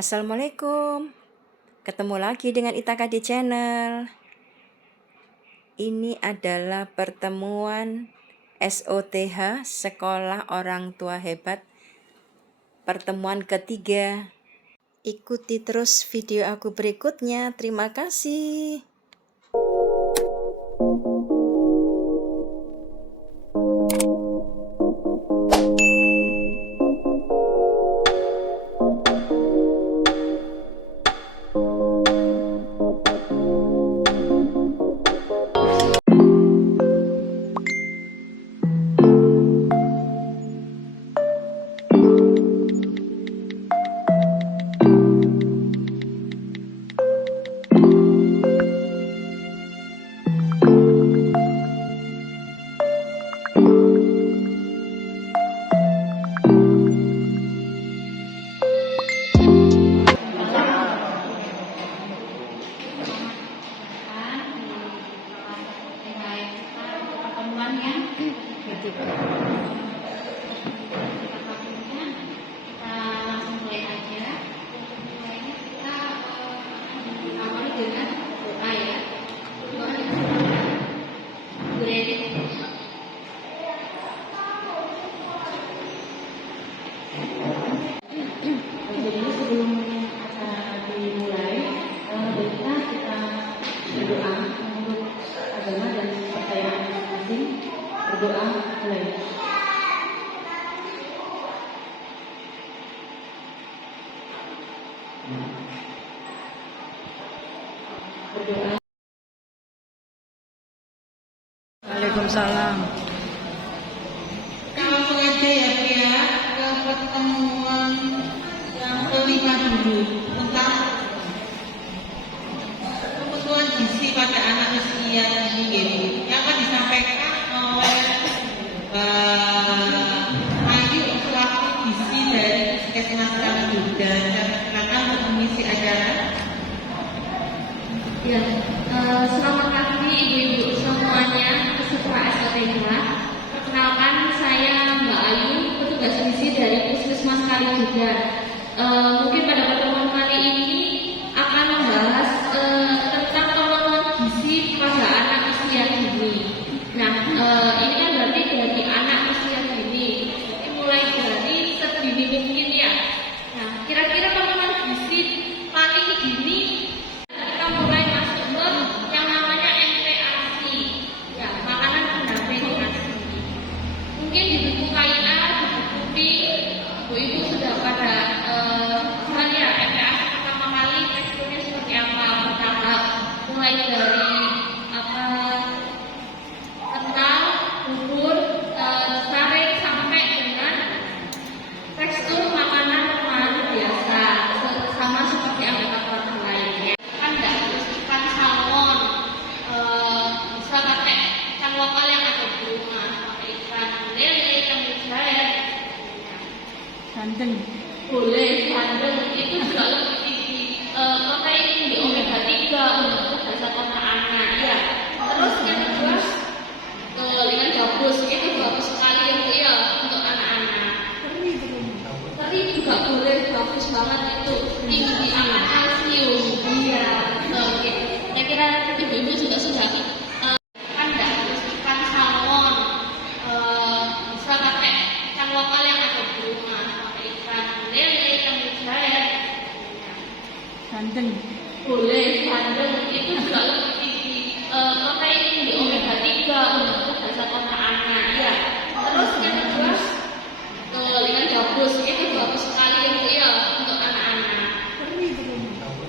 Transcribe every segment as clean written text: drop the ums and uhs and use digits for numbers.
Assalamualaikum, ketemu lagi dengan Itaka di channel. Ini adalah pertemuan SOTH Sekolah Orang Tua Hebat, pertemuan ketiga. Ikuti terus video aku berikutnya. Terima kasih. Berdoa mulai. Berdoa. Waalaikumsalam. Langsung aja ya Pria ke pertemuan yang kelima dulu tentang kebutuhan gizi pada anak usia dini yang akan disampaikan oleh Ayu selaku gizi dari Puskesmas Rambu dan silakan untuk mengisi acara. Ya, selamat pagi ibu-ibu semuanya peserta SOTH. Perkenalkan saya Mbak Ayu, petugas gizi dari Puskesmas Kalijuda. Mungkin pada pertemuan kali ini akan membahas tentang pemenuhan gizi pada anak usia dini. Nah, ini kan berarti dari anak usia dini, mulai dari sedini mungkin ya. Nah, kira-kira pemenuhan gizi paling dini kita mulai masuk ke yang namanya MPASI, ya, makanan pendamping ASI. Mungkin di buku KIA, di buku P, ibu-ibu sudah pada lihat ya MPASI pertama kali teksturnya seperti apa, bertahap, mulai dari kental, bubur, sare sampai dengan tekstur makanan rumahan biasa, sama seperti anggota keluarga lainnya. Kan nggak harus ikan salmon, bisa pakai ikan lokal yang ada di rumah, pakai ikan lele, ikan mujair, Bandeng. boleh bandeng, itu juga lebih tinggi protein di omega 3 untuk dasar otak anak ya. Terus yang kedua ikan gabus, itu bagus sekali ya untuk anak-anak. Teri juga boleh, bagus banget itu, tinggi amat kalsium. Iya, oke. Saya kira ibu-ibu juga sudah kan nggak harus ikan salmon, bisa pakai ikan lokal yang ada di rumah, pakai ikan lele, ikan mujair, Bandeng. boleh bandeng, itu juga lebih tinggi protein di omega 3 untuk dasar otak anak ya. Terus yang kedua ikan gabus, itu bagus sekali ya untuk anak-anak.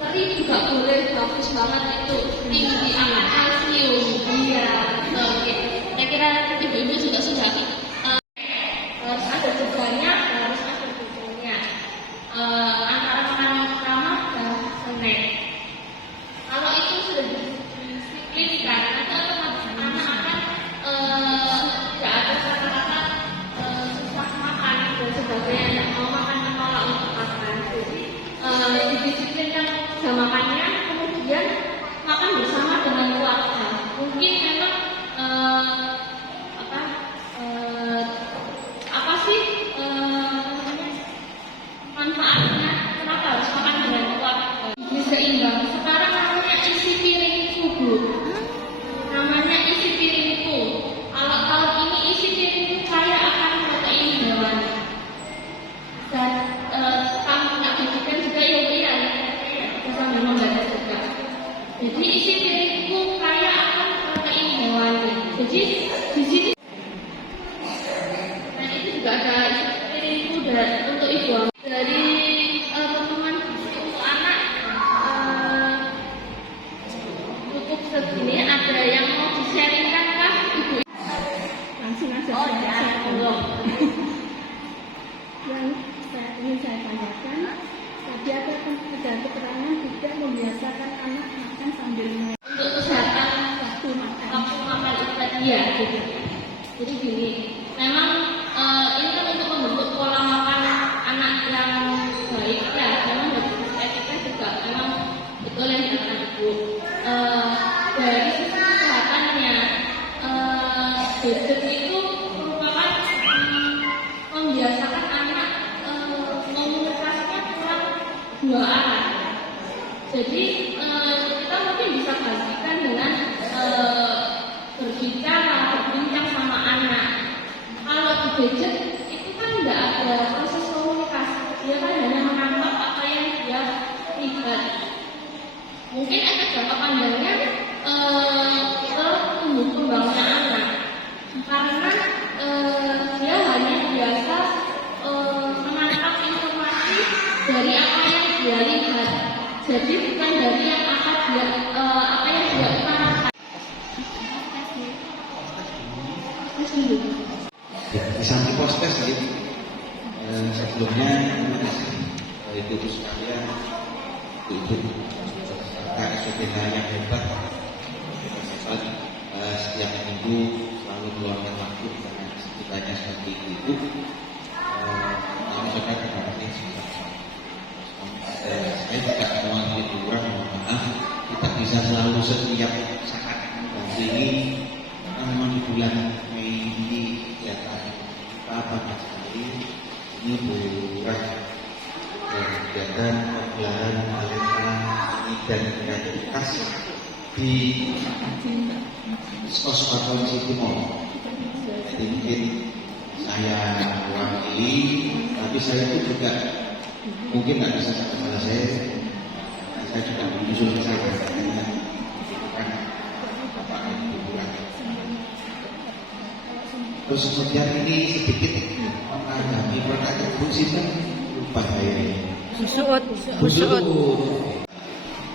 Teri juga boleh, bagus banget itu, tinggi amat kalsium. Iya, oke. Saya kira ibu-ibu juga sudah harus ada jedanya, harus ada jedanya antara makanan utama dan snack. Kalau itu sudah disiplinkan, nanti otomatis anak akan tidak ada kata-kata susah makan dan sebagainya, tidak mau makan, menolak untuk makan. Jadi didisiplinkan jam makannya, kemudian makan bersama dengan keluarga. Mungkin memang apa sih manfaatnya? Kenapa harus makan Iya, gitu. Jadi gini, memang ini kan untuk membentuk pola makan anak yang baik ya. Memang dari sisi etika juga memang betul yang dikatakan Ibu. Dari sisi kesehatannya, gadget itu merupakan membiasakan anak komunikasinya kurang dua arah. Jadi kita mungkin bisa gantikan dengan berbincang sama anak. Kalau di gadget itu kan tidak ada proses komunikasi, dia kan hanya menangkap apa yang dia lihat. Mungkin efek jangka panjangnya ke tumbuh kembangnya anak, karena dia hanya biasa menangkap informasi dari apa yang dia lihat. Jadi bukan dari yang apa yang dia utarakan. Ya, di samping proses gitu. Sebelumnya terima kasih ibu sekalian, ibu serta SOPH yang hebat. Setiap minggu selalu meluangkan waktu karena sekitarnya seperti itu. Kami sudah kepada ini saya tidak mewakili kurang, mohon maaf. Kita bisa selalu setiap saat membantu ini karena memang di bulan Mei ini kelihatan kita banyak sekali ini bulan kegiatan pegelaran talenta seni dan kreativitas di Kospaton City Mall. Jadi mungkin saya wakili, tapi saya itu juga mungkin nggak bisa sama saya juga menyusul ke sana karena bukan bapak hiburan. Terus kemudian ini sedikit mengalami perkataan fungsi kan lupa saya ini. Busuut.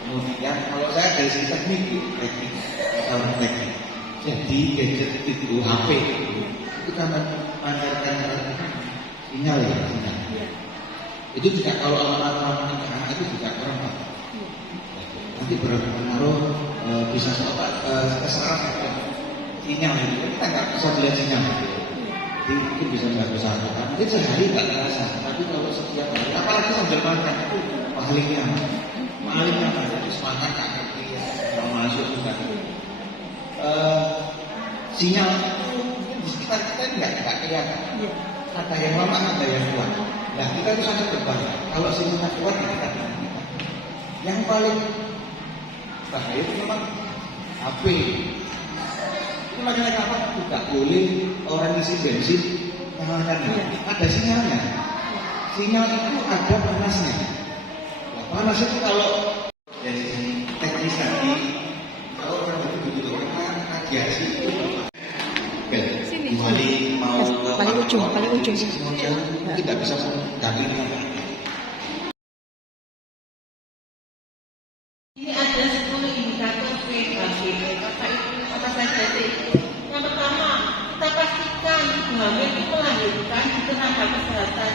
Kemudian kalau saya dari sisi teknik, masalah teknik. Jadi gadget itu HP itu kan memancarkan sinyal ya, sinyal. Itu juga kalau alat-alat pernikahan itu juga kurang bagus. Nanti berpengaruh bisa kesalahan sinyal itu kita nggak bisa melihat sinyal. Jadi mungkin bisa nggak bisa. Mungkin sehari nggak terasa, tapi kalau setiap hari, apalagi sambil makan itu malingnya harus makan nggak ngerti ya, kalau masuk juga. Sinyal di sekitar kita nggak kelihatan. Ada yang lama, ada yang kuat. Nah, kita itu sangat berbahaya. Kalau sinyalnya kuat, kita tidak. Yang paling bahaya itu memang HP. Itu lagi-lagi apa? Tidak boleh orang isi bensin nyalakan HP. Ada sinyalnya. Sinyal itu ada panasnya. Nah, panas itu kalau dari teknis tadi, kalau orang itu begitu kan radiasi itu kembali mau ke paling ujung. kita bisa tapi Ini ada 10 indikator PHBP. Apa saja sih? Yang pertama, kita pastikan ibu hamil itu melahirkan di tenaga kesehatan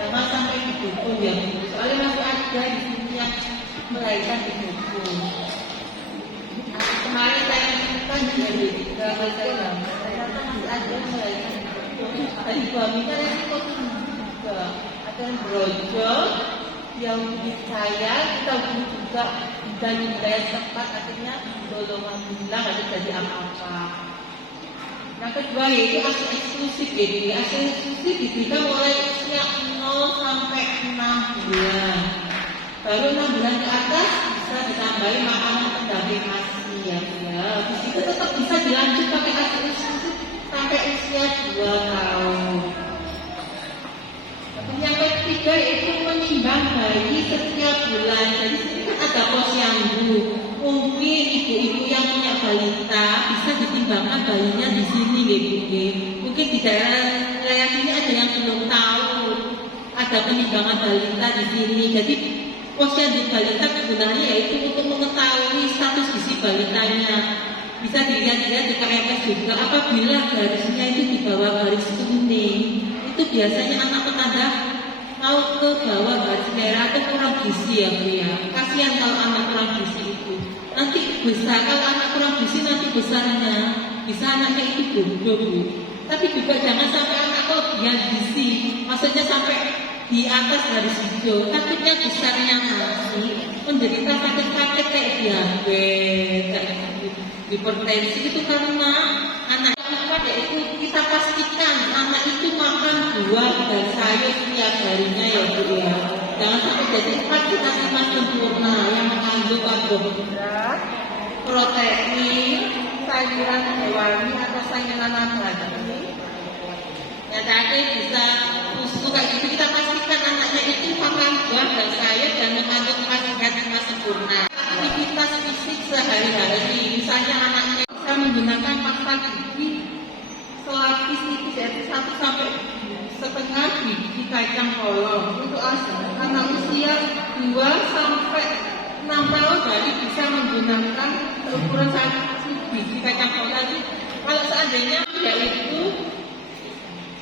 jangan sampai di dukun ya. Soalnya masih ada di sini yang melahirkan di dukun. Kemarin saya menemukan di saya masih ada yang melahirkan di dukun. Dan ibu hamil kan resiko juga ada yang brojol, yang saya kita juga dan wilayah tempat akhirnya golongan bilang ada jadi apa-apa. Yang kedua yaitu ASI eksklusif. Jadi ASI eksklusif diberikan mulai usia 0 sampai 6 bulan. Baru 6 bulan ke atas bisa ditambahi makanan pendamping ASI ya. Di situ tetap bisa dilanjut pakai ASI eksklusif sampai usia 2 tahun. Yang ketiga yaitu menimbang bayi setiap bulan. Jadi sini kan ada posyandu. Mungkin ibu-ibu yang punya balita bisa ditimbangkan bayinya di sini, gitu. Mungkin di daerah sini ada yang belum tahu ada penimbangan balita di sini. Jadi posyandu balita kegunaannya yaitu untuk mengetahui status gizi balitanya. Bisa dilihat-lihat di KMS juga. Apabila garisnya itu di bawah garis kuning, itu biasanya anak petanda mau ke bawah garis merah atau kurang gizi ya Bu ya. Kasihan kalau anak kurang gizi itu. Nanti besar, kalau anak kurang gizi nanti besarnya bisa anaknya itu bodoh Bu. Tapi juga jangan sampai anak kelebihan gizi, maksudnya sampai di atas garis hijau. Takutnya besarnya nanti menderita sakit-sakit kayak diabetes, kayak hipertensi itu karena anak yaitu kita pastikan anak itu makan buah dan sayur setiap harinya ya Bu ya. Jangan sampai jadi vaksinasi sempurna yang mengandung karbohidrat, protein, sayuran hewani atau sayuran nabati. Nyatanya bisa susu kayak gitu, kita pastikan anaknya itu makan buah dan sayur dan mengandung khasiat yang sempurna. Aktivitas fisik sehari-hari, misalnya anaknya bisa menggunakan pasta gigi selapis itu dari 1 sampai setengah biji kacang polong untuk anak usia 2 sampai 6 tahun jadi bisa menggunakan ukuran 1 biji kacang polong. Kalau seandainya yaitu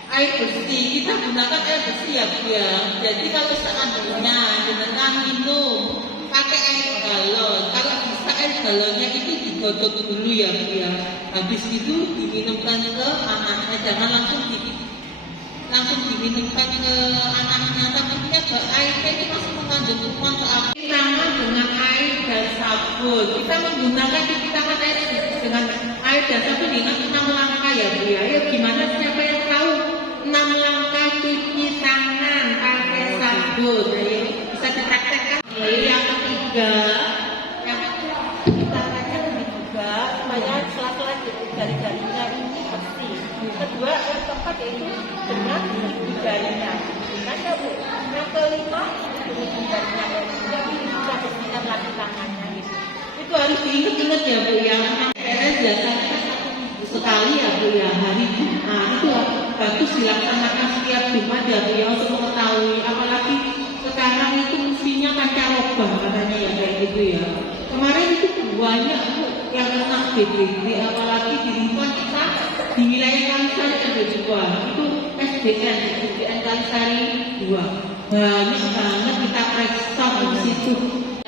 air bersih, kita gunakan air bersih ya Bu ya. Jadi kalau seandainya dengan minum pakai air galon, kalau bisa air galonnya itu digodok dulu ya Bu ya. Habis itu diminumkan ke anaknya, jangan langsung diminumkan ke anaknya. Takutnya airnya ini masih mengandung kuman api. Tangan dengan air dan sabun. Kita menggunakan cuci tangan air dengan air dan sabun dengan 6 langkah ya Bu ya. Ya gimana siapa yang tahu 6 langkah cuci tangan pakai sabun? Ayo bisa dipraktekkan. Yang ketiga, kita akan juga supaya sela-sela jari-jarinya ini bersih. Kedua, yang keempat yaitu dengan jarinya. Karena Bu, yang kelima jarinya jadi bisa bersihkan lagi tangannya gitu. Itu harus diingat-ingat ya Bu ya. Biasanya sekali ya Bu ya, hari Jumat itu bagus dilaksanakan setiap Jumat ya Bu ya, untuk mengetahui. Apalagi sekarang itu musimnya pancaroba katanya ya kayak gitu ya. Kemarin itu banyak Bu yang kena DBD, apalagi di lingkungan kita di wilayah Kalisari ada juga. Itu SDN Kalisari 2. Banyak banget kita periksa di situ.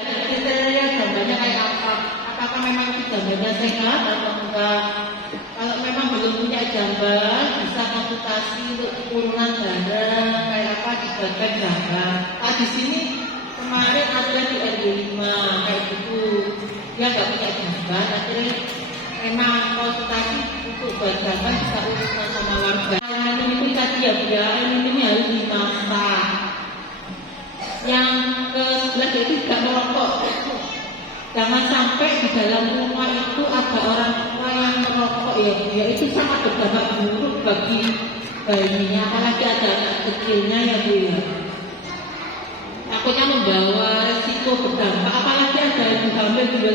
Kriteria gambarnya kayak apa? Apakah memang itu gambarnya sehat atau enggak? Kalau memang belum punya gambar, bisa konsultasi untuk urunan darah kayak apa dibagikan gambar. Di sini kemarin ada di RW 5 kayak gitu. Dia nggak punya gambar, akhirnya memang konsultasi untuk buat gambar bisa urusan sama warga. Ini tadi ya Bu ya, ini harus dimasak. Yang ke-11 itu tidak merokok. Jangan sampai di dalam rumah itu ada orang tua yang merokok ya Bu ya, itu sangat berdampak buruk bagi bayinya, apalagi ada anak kecilnya ya Bu ya. Takutnya membawa resiko berdampak, apalagi ada yang hamil juga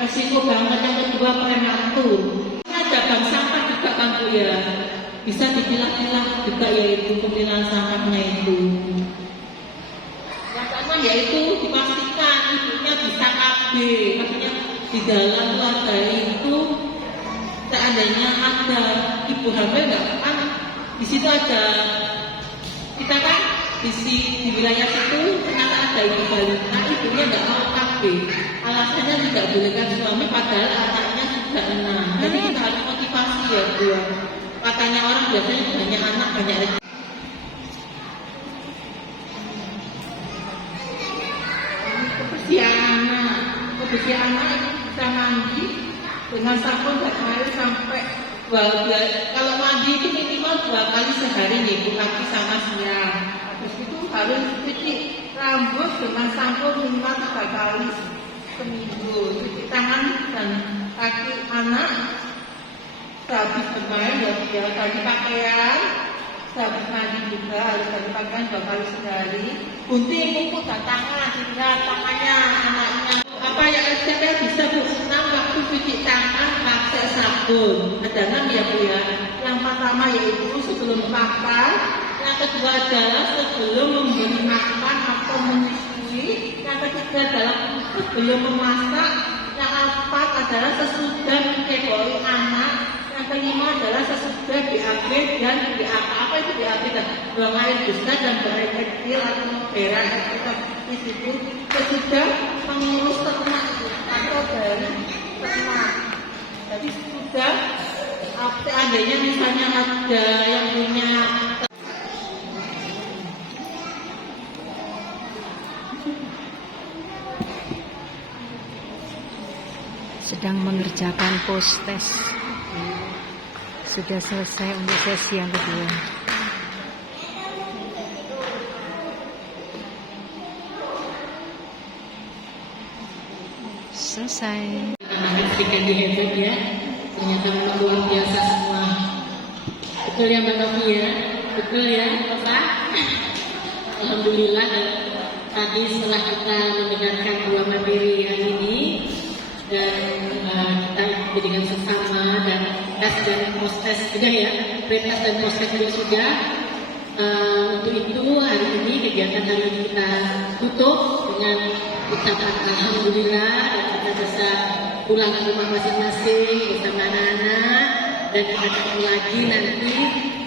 resiko banget. Yang kedua prematur. Ada bank sampah juga kan Bu ya, bisa dipilah-pilah juga yaitu pemilahan sampahnya itu. Yang keenam yaitu dipastikan ibunya bisa KB, maksudnya di dalam keluarga itu seandainya ada ibu hamil nggak kan di situ ada kita kan di wilayah situ ternyata ada ibu balita, ibunya nggak mau KB, alasannya tidak bolehkan suami padahal anaknya sudah 6. Jadi kita harus motivasi ya Bu. Katanya orang biasanya banyak anak banyak rezeki. Kebersihan anak itu bisa mandi dengan sabun dan air sampai 2 kalau mandi itu minimal 2 kali sehari nih Bu, pagi sama siang. Habis itu harus cuci rambut dengan sampo minimal 3 kali seminggu. Cuci tangan dan kaki anak sehabis bermain ya ganti pakaian, sehabis mandi juga harus ganti pakaian 2 kali sehari. Gunting kuku dan tangan, sehingga tangannya anaknya apa yang saya bisa Bu, 6 waktu cuci tangan pakai sabun. Ada 6 ya Bu ya. Yang pertama yaitu sebelum makan, yang kedua adalah sebelum memberi makan atau menyusui, yang ketiga adalah sebelum memasak, yang keempat adalah sesudah menceboi anak, yang kelima adalah sesudah BAB dan BAK. Apa itu BAB? Buang air besar dan buang air kecil atau berak atau itu sesudah mengurus ternak atau dari ternak. Jadi sudah seandainya misalnya ada yang punya sedang mengerjakan post test. Sudah selesai untuk sesi yang kedua. Selesai. Anak Afrika di hebat ya, ternyata memang luar biasa semua. Betul ya Mbak Novi ya, betul ya Pak. Alhamdulillah, dan tadi setelah kita mendengarkan dua materi hari ini dan kita jadikan sesama dan tes dan post test sudah ya, pre-test dan post test juga sudah. Untuk itu hari ini kegiatan hari ini kita tutup dengan ucapan alhamdulillah dan kita bisa pulang ke rumah masing-masing bersama anak-anak dan kita ketemu lagi nanti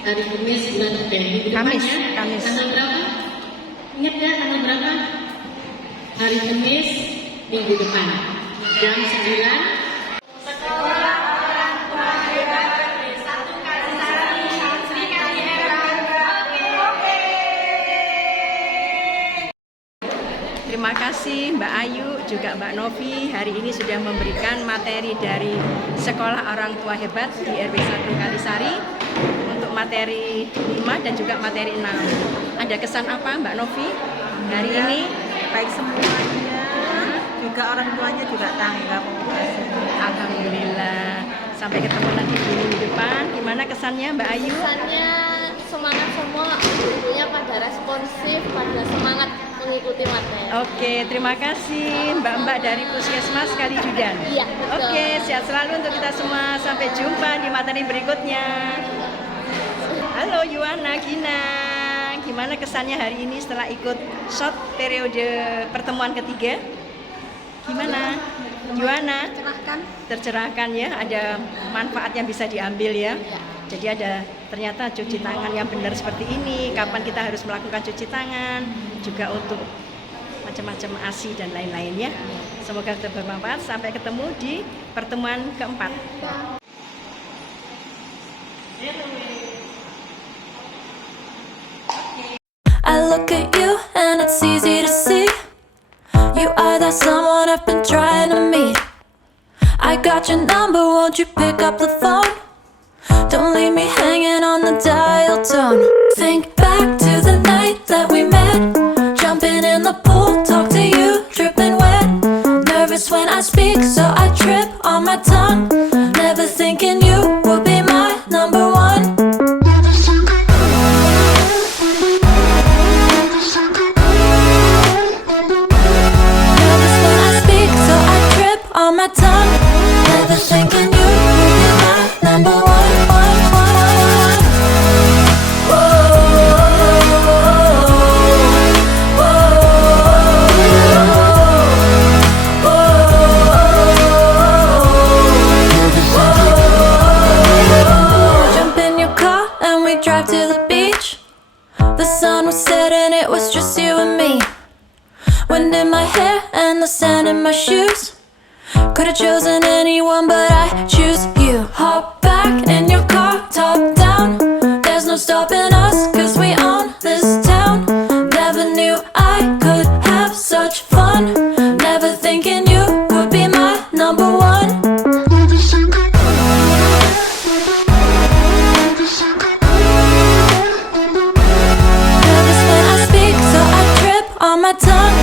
hari Kamis bulan Februari depannya. Kamis. Tanggal berapa? Ingat ya tanggal berapa? Hari Kamis minggu depan jam 9. Terima kasih Mbak Ayu, juga Mbak Novi hari ini sudah memberikan materi dari Sekolah Orang Tua Hebat di RW 1 Kalisari untuk materi 5 dan juga materi 6. Ada kesan apa Mbak Novi hari ini? Baik semuanya, juga orang tuanya juga tanggap. Alhamdulillah. Sampai ketemu nanti di minggu depan. Gimana kesannya Mbak Ayu? Kesannya semangat semua, gurunya pada responsif, pada semangat mengikuti materi. Oke, terima kasih Mbak-mbak dari Puskesmas Kalijudan. Iya, betul. Oke, sehat selalu untuk kita semua. Sampai jumpa di materi berikutnya. Halo Yuwana, Gina. Gimana kesannya hari ini setelah ikut shot periode pertemuan ketiga? Gimana? Yuwana? Tercerahkan ya, ada manfaat yang bisa diambil ya. Jadi ada ternyata cuci tangan yang benar seperti ini, kapan kita harus melakukan cuci tangan, juga untuk macam-macam ASI dan lain-lain ya. Semoga bermanfaat. Sampai ketemu di pertemuan keempat. I look at you and it's easy to see you are that someone I've been trying to meet. I got your number, won't you pick up the phone? Don't leave me hanging on the dial tone. Think back to the night that we met, jumping in the pool, talk to you, dripping wet. Nervous when I speak, so I trip on my tongue. Never thinking you would be my number one. Nervous when I speak, so I trip on my tongue. Never thinking you would be my number one. Drive to the beach. The sun was setting, it was just you and me. Wind in my hair and the sand in my shoes. Could've chosen anyone, but I choose you. Hop back in your car, top down. There's no stopping us, cause we own this town. Never knew I could have such fun. Never thinking you would be my number one. My tongue,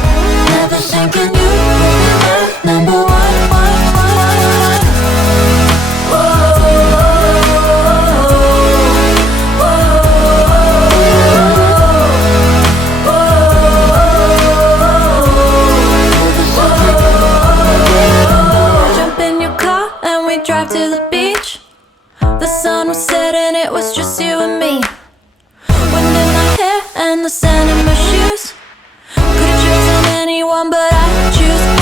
never thinking you would be my number one. Jump in your car and we drive to the beach. The sun was setting, it was just you and me. Wind in my hair and the sand in my shoes. Could've chosen anyone, but I choose